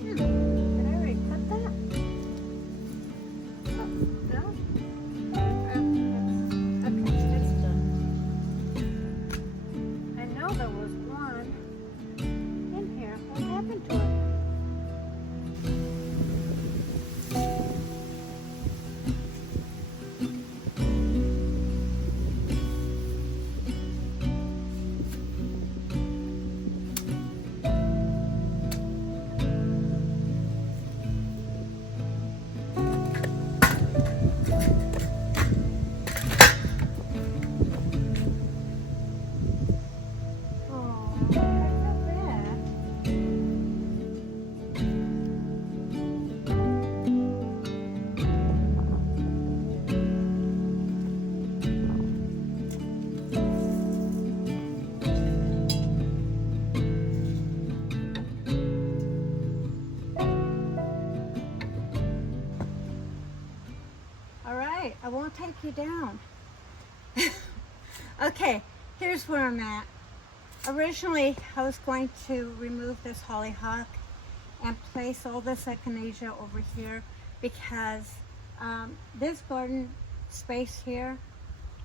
Did I already cut that? No? Okay, it's done. I know there was one in here. What happened to it? I won't take you down. Okay, here's where I'm at. Originally, I was going to remove this hollyhock and place all this echinacea over here because this garden space here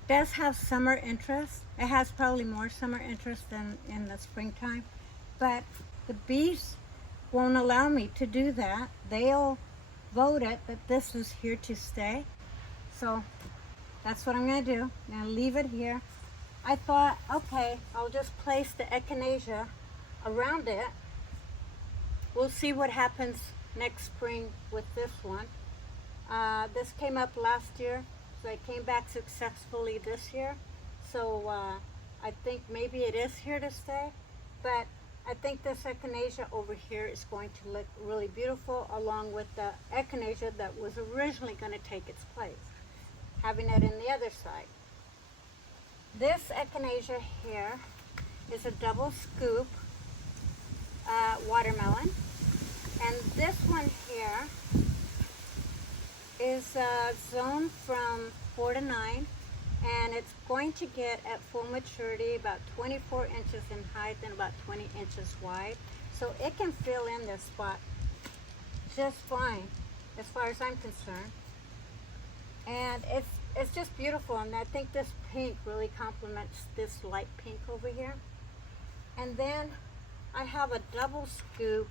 does have summer interest. It has probably more summer interest than in the springtime, but the bees won't allow me to do that. They'll vote it that this is here to stay. So that's what I'm going to do. I'm going to leave it here. I thought, okay, I'll just place the echinacea around it. We'll see what happens next spring with this one. This came up last year, so it came back successfully this year. So I think maybe it is here to stay, but I think this echinacea over here is going to look really beautiful along with the echinacea that was originally going to take its place, having it in the other side. This echinacea here is a double scoop watermelon, and this one here is zoned from 4 to 9, and it's going to get at full maturity about 24 inches in height and about 20 inches wide, so it can fill in this spot just fine as far as I'm concerned. And it's just beautiful, and I think this pink really complements this light pink over here. And then I have a double scoop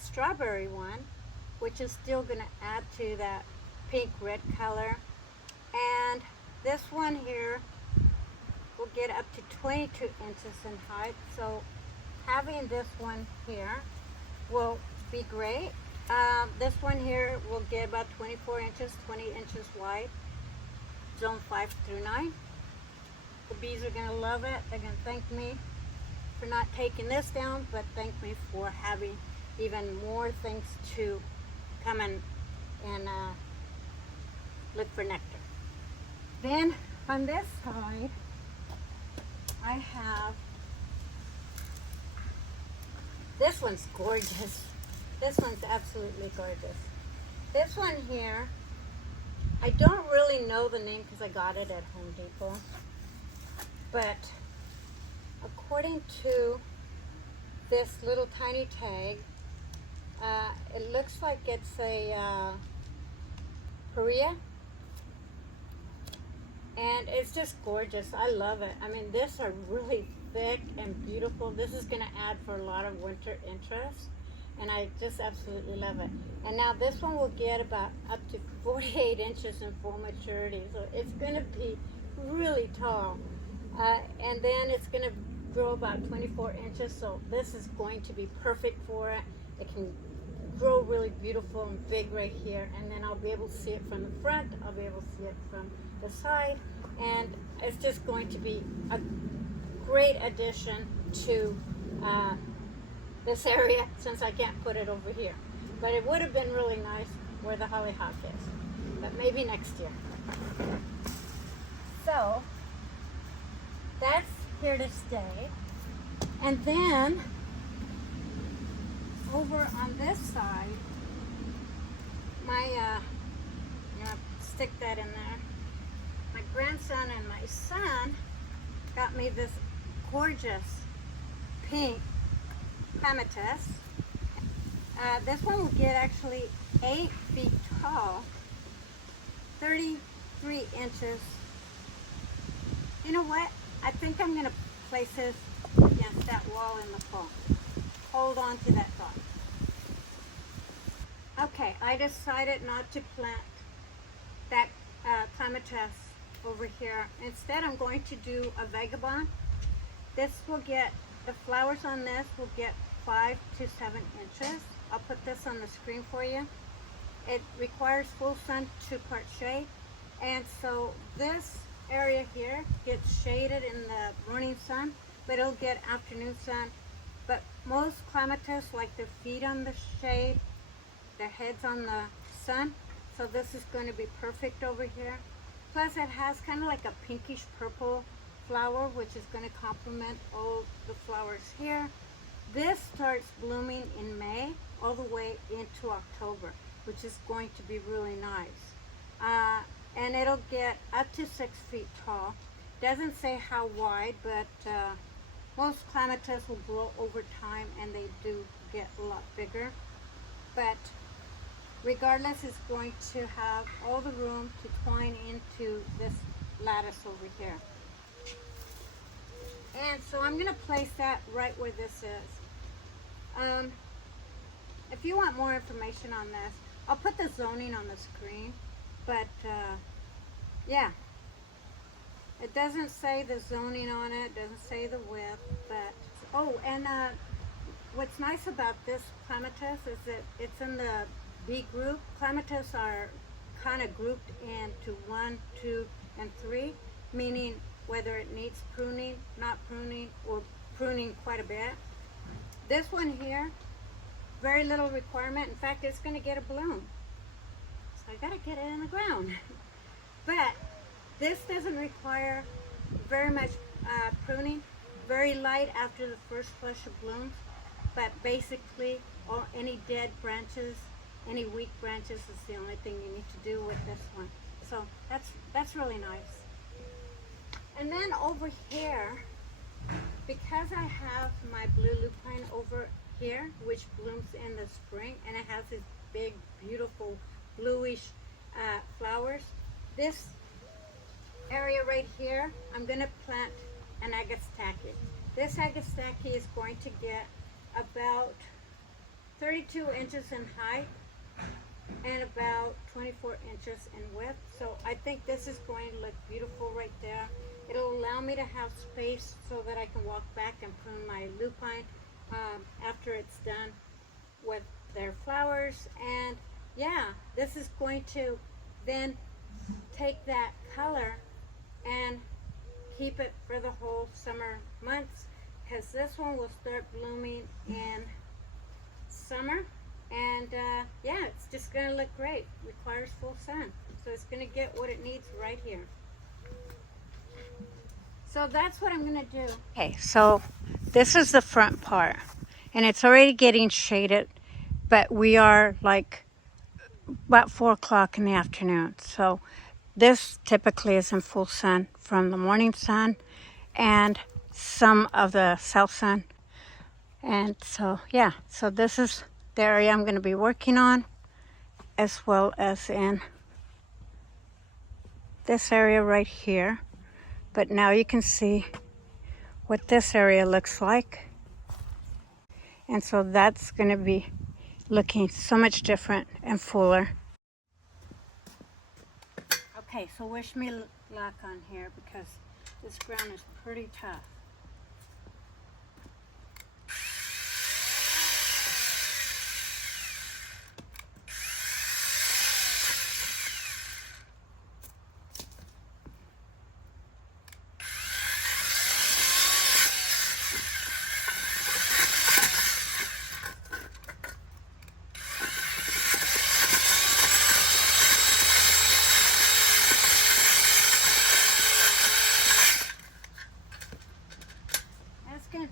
strawberry one, which is still going to add to that pink red color. And this one here will get up to 22 inches in height, so having this one here will be great. This one here will get about 24 inches, 20 inches wide, zone 5 through 9. The bees are going to love it. They're going to thank me for not taking this down, but thank me for having even more things to come and look for nectar. Then on this side, I have, this one's gorgeous. This one's absolutely gorgeous. This one here, I don't really know the name because I got it at Home Depot, but according to this little tiny tag, it looks like it's a Purpurea, and it's just gorgeous. I love it. I mean, these are really thick and beautiful. This is going to add for a lot of winter interest, and I just absolutely love it. And now this one will get about up to 48 inches in full maturity, so it's going to be really tall. And then it's going to grow about 24 inches, so this is going to be perfect for it. It can grow really beautiful and big right here, and then I'll be able to see it from the front, I'll be able to see it from the side, and it's just going to be a great addition to this area, since I can't put it over here. But it would have been really nice where the hollyhock is, but maybe next year. So that's here to stay. And then over on this side, I'm gonna stick that in there. My grandson and my son got me this gorgeous pink clematis, This one will get actually 8 feet tall, 33 inches. You know what? I think I'm going to place this against that wall in the fall. Hold on to that thought. Okay, I decided not to plant that Clematis over here. Instead, I'm going to do a Vagabond. This will get, the flowers on this will get 5 to 7 inches. I'll put this on the screen for you. It requires full sun to part shade. And so this area here gets shaded in the morning sun, but it'll get afternoon sun. But most Clematis like their feet on the shade, their heads on the sun. So this is going to be perfect over here. Plus it has kind of like a pinkish purple flower, which is going to complement all the flowers here. This starts blooming in May all the way into October, which is going to be really nice. And it'll get up to 6 feet tall. Doesn't say how wide, but most Clematis will grow over time and they do get a lot bigger. But regardless, it's going to have all the room to twine into this lattice over here. And so I'm going to place that right where this is. If you want more information on this, I'll put the zoning on the screen. But yeah, it doesn't say the zoning on it, doesn't say the width. But oh, and what's nice about this Clematis is that it's in the B group. Clematis are kind of grouped into 1, 2, and 3, meaning whether it needs pruning, not pruning, or pruning quite a bit. This one here, very little requirement. In fact, it's going to get a bloom. So I got to get it in the ground. But this doesn't require very much pruning. Very light after the first flush of blooms. But basically, any dead branches, any weak branches is the only thing you need to do with this one. So that's really nice. And then over here, because I have my blue lupine over here, which blooms in the spring, and it has these big, beautiful, bluish flowers, this area right here, I'm going to plant an Agastache. This Agastache is going to get about 32 inches in height and about 24 inches in width. So I think this is going to look beautiful right there. It'll allow me to have space so that I can walk back and prune my lupine after it's done with their flowers. And yeah, this is going to then take that color and keep it for the whole summer months, because this one will start blooming in summer. And yeah, it's just going to look great. Requires full sun, so it's going to get what it needs right here. So that's what I'm going to do. Okay, so this is the front part, and it's already getting shaded, but we are like about 4 o'clock in the afternoon. So this typically is in full sun from the morning sun and some of the south sun. And so yeah, so this is the area I'm going to be working on, as well as in this area right here. But now you can see what this area looks like. And so that's going to be looking so much different and fuller. Okay, so wish me luck on here, because this ground is pretty tough.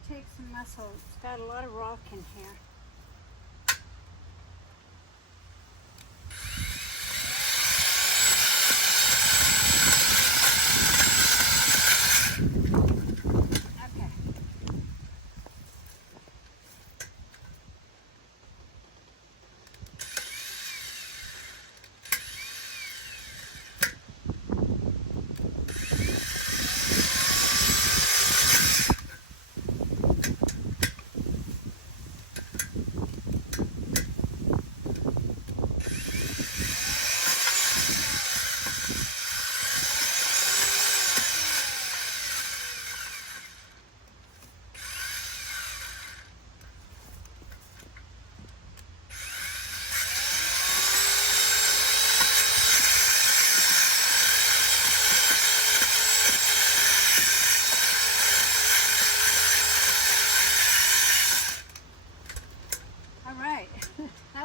Take some muscle. It's got a lot of rock in here. Okay.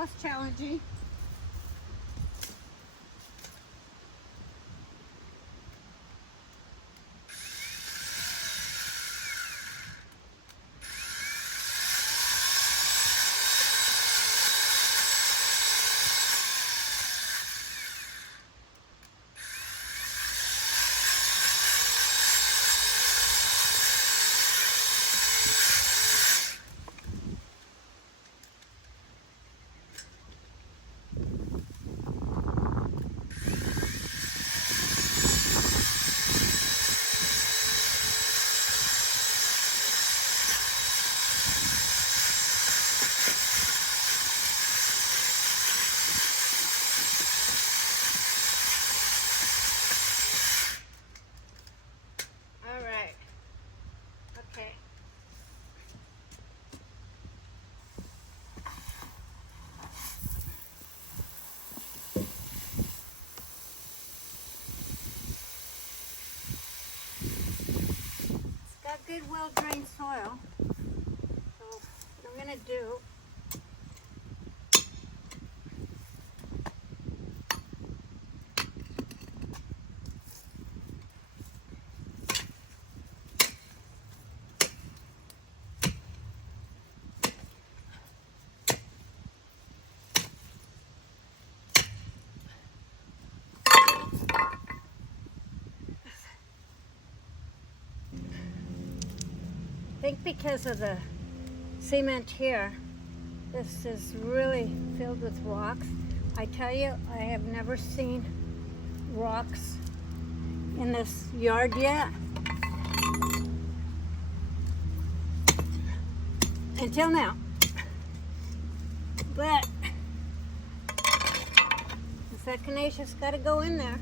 was challenging. Good well-drained soil. So what I'm going to do, I think because of the cement here, this is really filled with rocks. I tell you, I have never seen rocks in this yard yet. Until now. But this Echinacea's got to go in there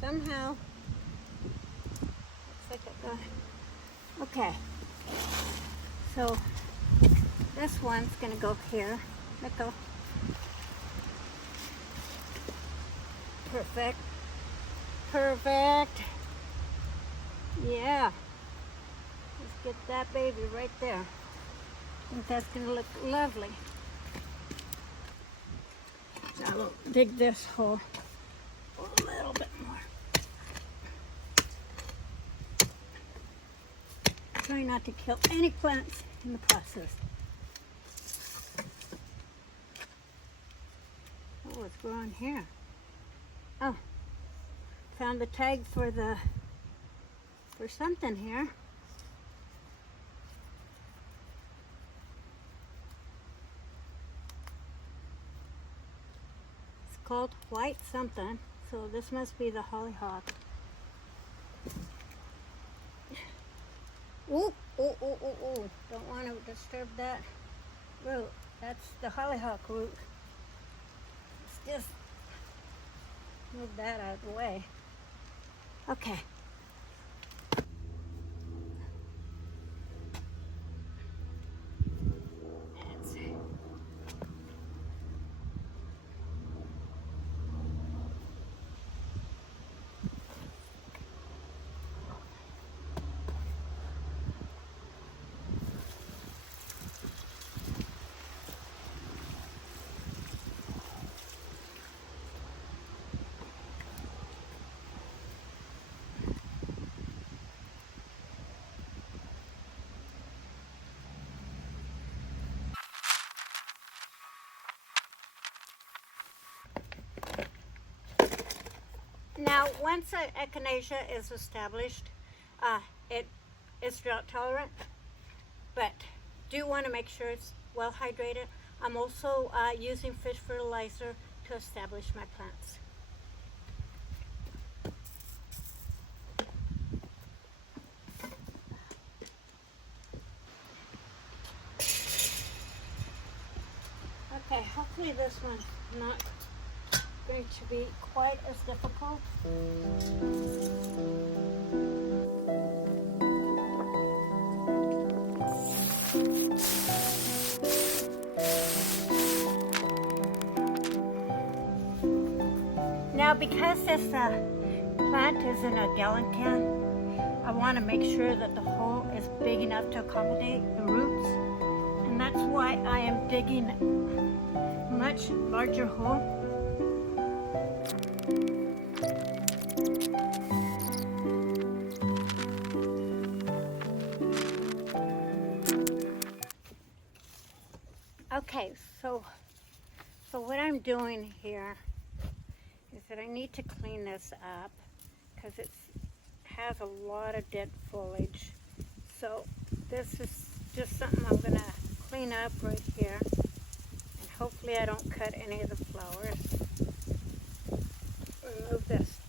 somehow. Looks like it got. Okay. So this one's gonna go here. Let go. Perfect. Perfect. Yeah. Let's get that baby right there. I think that's gonna look lovely. Now we'll dig this hole a little bit more. Try not to kill any plants in the process. Oh, what's growing here? Oh, found the tag for something here. It's called white something, so this must be the hollyhock. Ooh, ooh, ooh, ooh, ooh. Don't want to disturb that root. That's the hollyhock root. Let's just move that out of the way. Okay. Now, once an Echinacea is established, it is drought tolerant, but do want to make sure it's well hydrated. I'm also using fish fertilizer to establish my plants. Okay, hopefully this one's not going to be quite as difficult. Now, because this plant is in a gallon can, I want to make sure that the hole is big enough to accommodate the roots, and that's why I am digging much larger hole. Okay, so what I'm doing here is that I need to clean this up because it has a lot of dead foliage. So this is just something I'm going to clean up right here. And hopefully I don't cut any of the flowers. Remove this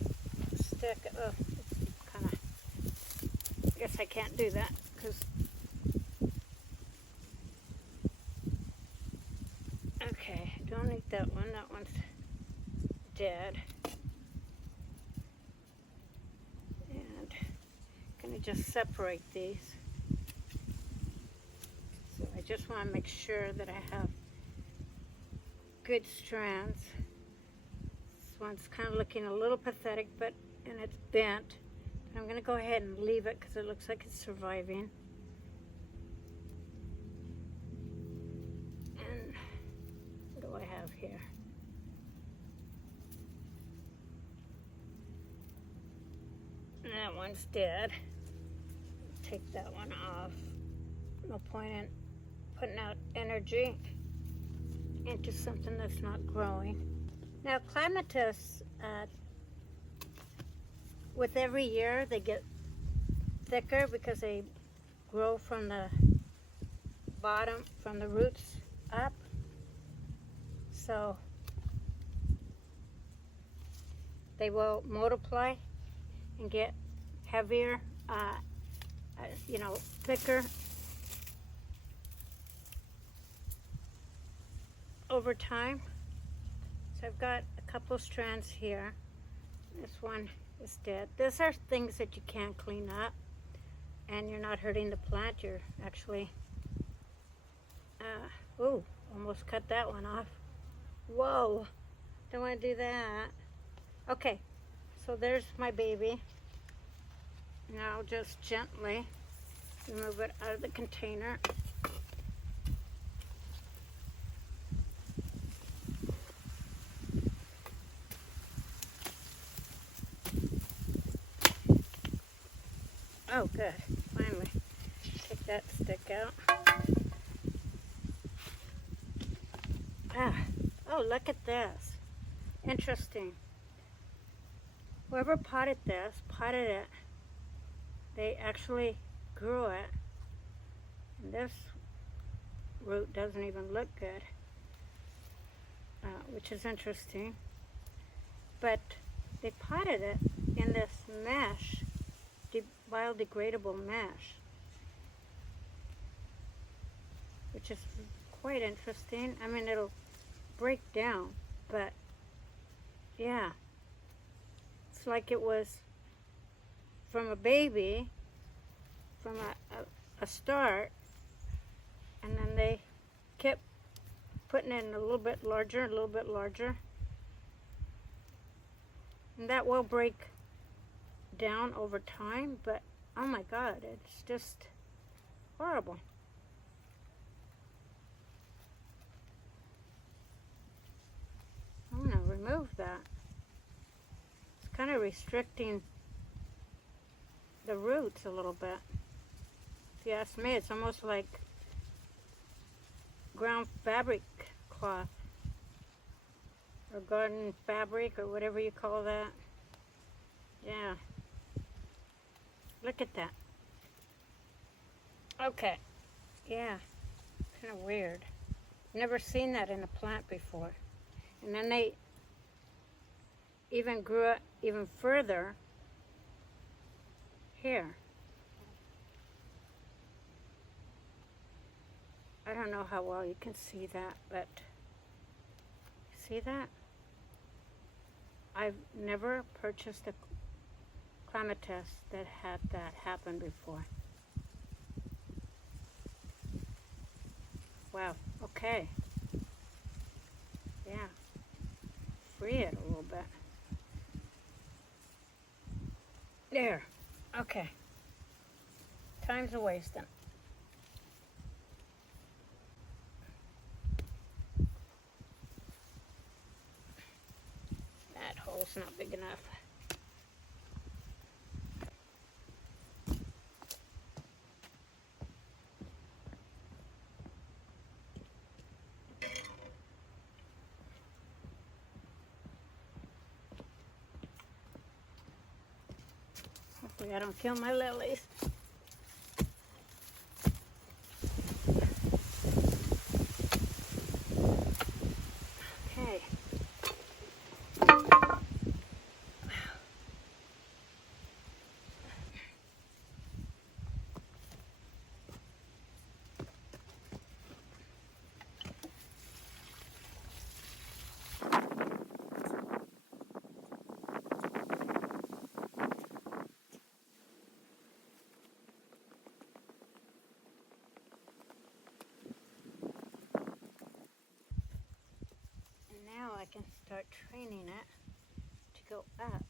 stick. Oh, it's kind of, I guess I can't do that because, okay, I don't need that one. That one's dead. And I'm going to just separate these. So I just want to make sure that I have good strands. This one's kind of looking a little pathetic, and it's bent. I'm going to go ahead and leave it because it looks like it's surviving. And what do I have here? That one's dead. Take that one off. No point in putting out energy into something that's not growing. Now clematis, with every year they get thicker because they grow from the bottom, from the roots up. So they will multiply and get heavier, you know, thicker over time. So I've got a couple strands here. This one is dead. These are things that you can't clean up, and you're not hurting the plant. You're actually, ooh, almost cut that one off. Whoa, don't want to do that. Okay, so there's my baby. Now just gently remove it out of the container. Oh, good. Finally. Take that stick out. Oh, look at this. Interesting. Whoever potted it. They actually grew it. And this root doesn't even look good, which is interesting. But they potted it in this mesh, biodegradable mesh, which is quite interesting. I mean, it'll break down, but yeah, it's like it was from a baby, from a start, and then they kept putting it in a little bit larger, and that will break down over time, but oh my God, it's just horrible. I'm gonna remove that. It's kind of restricting the roots a little bit. If you ask me, it's almost like ground fabric cloth or garden fabric or whatever you call that. Yeah. Look at that. Okay. Yeah. Kind of weird. Never seen that in a plant before. And then they even grew it even further here. I don't know how well you can see that, but see that? I've never purchased a clematis that had that happen before. Wow, okay. Yeah, free it a little bit. There, okay. Time's a wasting. that's not big enough. Hopefully I don't kill my lilies. Okay. Now I can start training it to go up.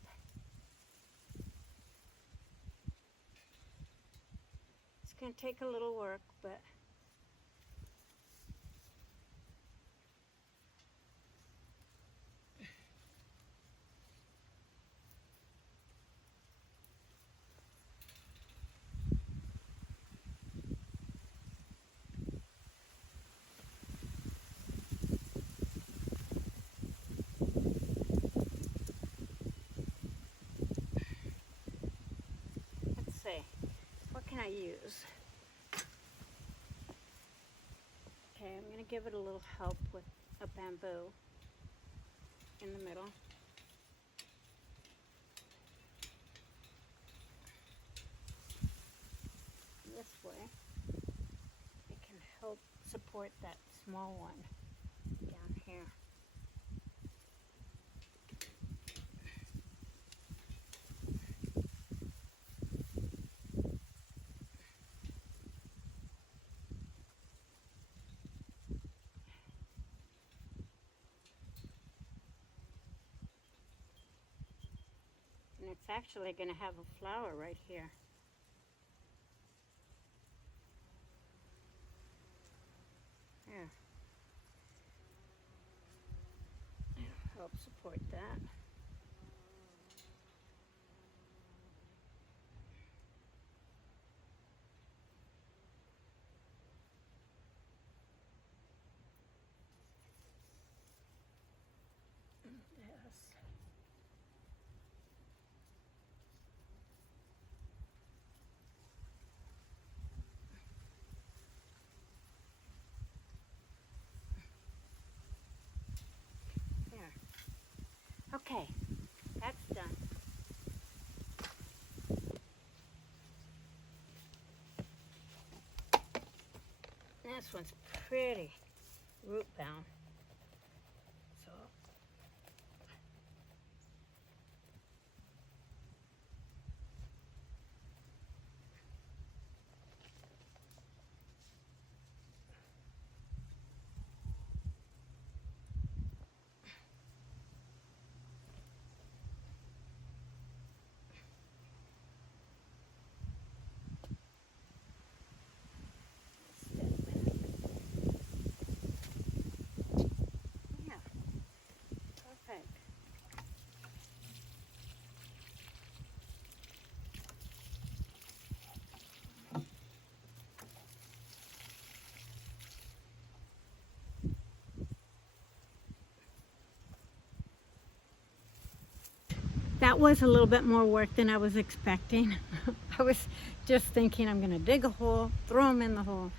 It's going to take a little work, but let's see. What can I use? Okay, I'm going to give it a little help with a bamboo in the middle. This way, it can help support that small one down here. And it's actually going to have a flower right here. Yeah. It'll help support that. Yes. There. Okay, that's done. This one's pretty root bound. So yeah, perfect. That was a little bit more work than I was expecting. I was just thinking I'm going to dig a hole, throw them in the hole,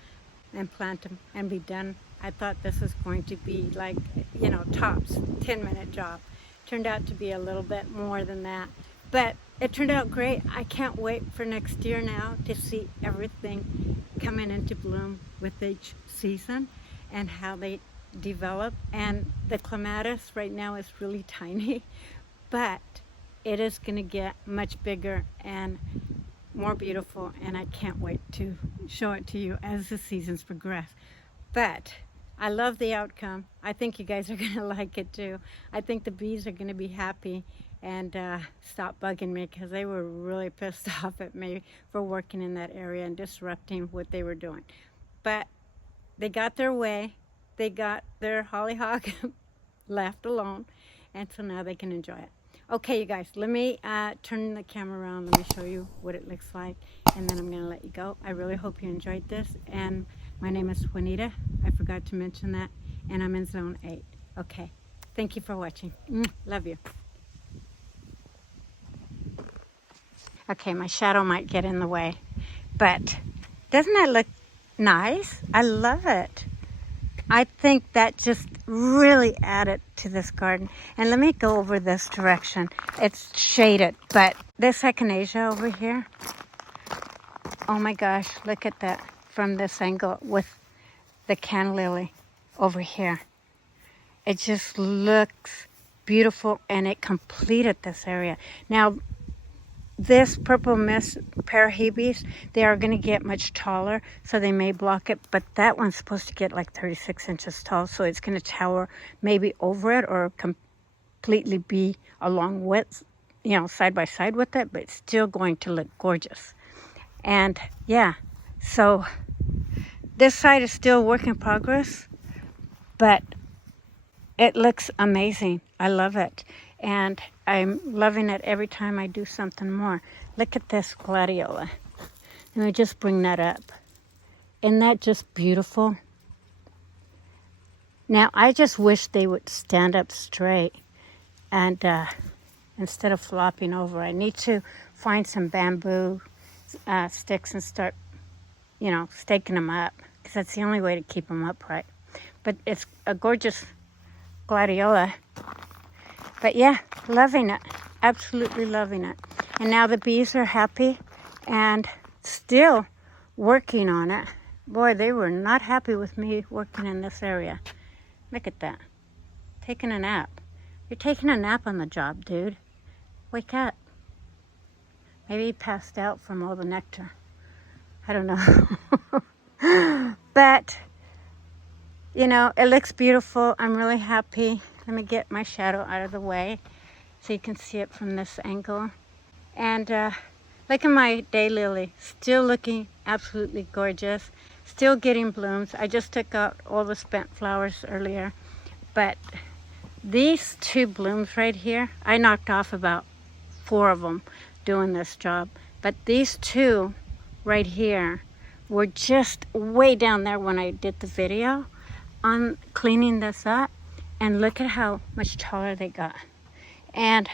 and plant them and be done. I thought this was going to be like, you know, tops 10-minute job. Turned out to be a little bit more than that. But it turned out great. I can't wait for next year now to see everything coming into bloom with each season and how they develop. And the clematis right now is really tiny, but it is going to get much bigger and more beautiful, and I can't wait to show it to you as the seasons progress. But I love the outcome. I think you guys are going to like it too. I think the bees are going to be happy and stop bugging me, because they were really pissed off at me for working in that area and disrupting what they were doing. But they got their way. They got their hollyhock left alone, and so now they can enjoy it. Okay, you guys, let me turn the camera around. Let me show you what it looks like, and then I'm going to let you go. I really hope you enjoyed this, and my name is Juanita. I forgot to mention that, and I'm in Zone 8. Okay, thank you for watching. Love you. Okay, my shadow might get in the way, but doesn't that look nice? I love it. I think that just really added to this garden. And let me go over this direction. It's shaded, but this Echinacea over here, oh my gosh, look at that from this angle with the can lily over here. It just looks beautiful, and it completed this area. Now, this purple mist parahebes, they are going to get much taller, so they may block it, but that one's supposed to get like 36 inches tall, so it's going to tower maybe over it or completely be along with, side by side with it, but it's still going to look gorgeous. And yeah, so this side is still work in progress, but it looks amazing. I love it. And I'm loving it every time I do something more. Look at this gladiola. Let me just bring that up. Isn't that just beautiful? Now, I just wish they would stand up straight and instead of flopping over. I need to find some bamboo sticks and start, staking them up, because that's the only way to keep them upright. But it's a gorgeous gladiola. But yeah, loving it. Absolutely loving it. And now the bees are happy and still working on it. Boy, they were not happy with me working in this area. Look at that. Taking a nap. You're taking a nap on the job, dude. Wake up. Maybe he passed out from all the nectar. I don't know. But, it looks beautiful. I'm really happy. Let me get my shadow out of the way so you can see it from this angle. And look at my daylily, still looking absolutely gorgeous, still getting blooms. I just took out all the spent flowers earlier, but these two blooms right here, I knocked off about 4 of them doing this job. But these two right here were just way down there when I did the video on cleaning this up. And look at how much taller they got. And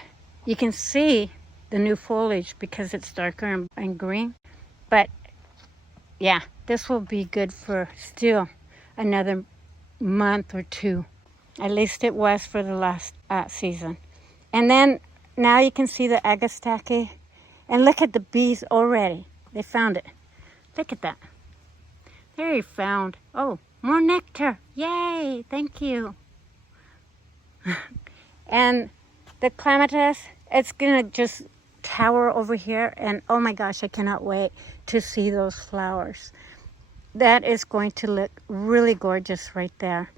you can see the new foliage because it's darker and green. But yeah, this will be good for still another month or 2. At least it was for the last season. And then now you can see the Agastache. And look at the bees already. They found it. Look at that. There you found. Oh, more nectar. Yay, thank you. And the clematis, it's gonna just tower over here, and oh my gosh, I cannot wait to see those flowers. That is going to look really gorgeous right there.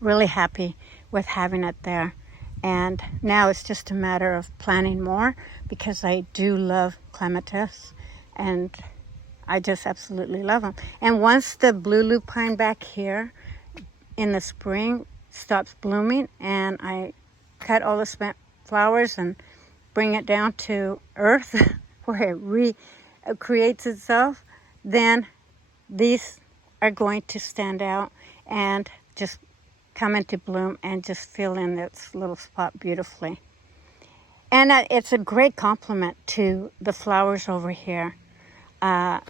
Really happy with having it there. And now it's just a matter of planting more, because I do love clematis and I just absolutely love them. And once the blue lupine back here in the spring stops blooming and I cut all the spent flowers and bring it down to earth where it recreates itself, then these are going to stand out and just come into bloom and just fill in this little spot beautifully. And it's a great complement to the flowers over here. I'll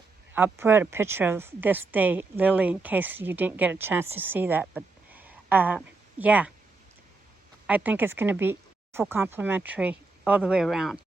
put a picture of this day lily in case you didn't get a chance to see that, but yeah, I think it's going to be full complementary all the way around.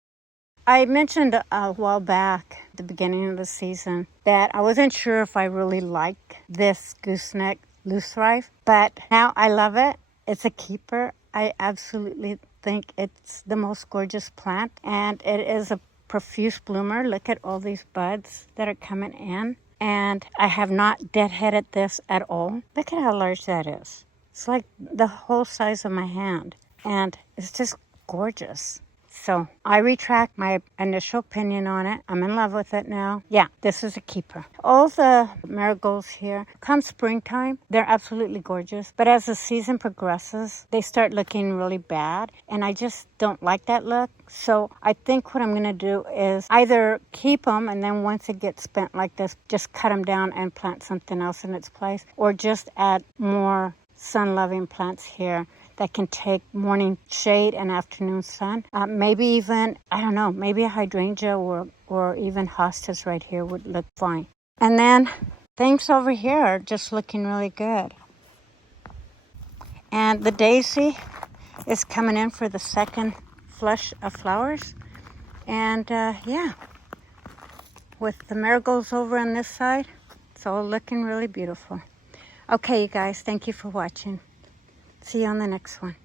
I mentioned a while back at the beginning of the season that I wasn't sure if I really liked this gooseneck loosestrife, but now I love it. It's a keeper. I absolutely think it's the most gorgeous plant, and it is a profuse bloomer. Look at all these buds that are coming in, and I have not deadheaded this at all. Look at how large that is. It's like the whole size of my hand, and it's just gorgeous. So I retract my initial opinion on it. I'm in love with it now. Yeah, this is a keeper. All the marigolds here, come springtime, they're absolutely gorgeous. But as the season progresses, they start looking really bad. And I just don't like that look. So I think what I'm going to do is either keep them, and then once it gets spent like this, just cut them down and plant something else in its place. Or just add more sun-loving plants here that can take morning shade and afternoon sun. Maybe even, I don't know, maybe a hydrangea or even hostas right here would look fine. And then things over here are just looking really good. And the daisy is coming in for the second flush of flowers. And yeah, with the marigolds over on this side, it's all looking really beautiful. Okay, you guys, thank you for watching. See you on the next one.